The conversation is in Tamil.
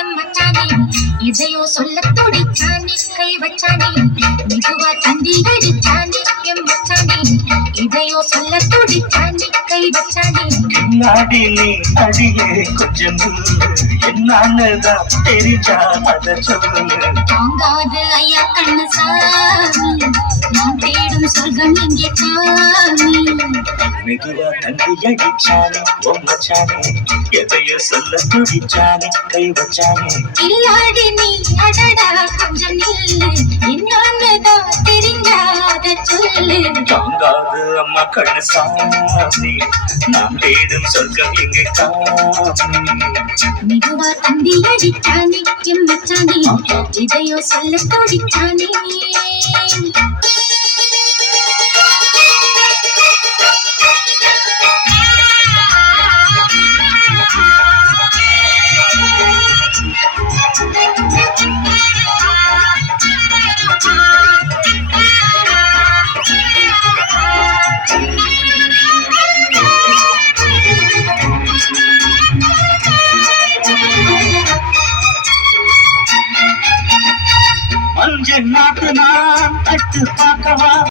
எம் மச்சானே இதையோ சொல்ல துடிச்சானே கை வச்சானே மெதுவா தந்தி அடிச்சானே எம் மச்சானே இதையோ சொல்ல துடிச்சானே கை வச்சானே நாடி நீ அடியே கொஞ்சம் என்னதான் தெரிஞ்சா அத சொல்லு தாங்காது ஐயா கண்ணு சாமி நான் தேடும் சொர்க்கம் எங்கே சாமி மெதுவா தந்தி அடிச்சானே மச்சானே எதையோ சொல்ல துடிச்சானே கை வச்சானே இல்லாடி நீ அடடா கொஞ்சம் நில்லு என்னதான் தெரிஞ்சாத சொல்லு தாங்காது அம்மா கண்ணு சாமி நான் தேடும் சொர்க்கம் எங்கே காமி மெதுவா தந்தி அடிச்சானே எம் மச்சானே இதையோ சொல்ல துடிச்சானே மஞ்சள் நாட்டு நான் தட்டு பார்க்கவா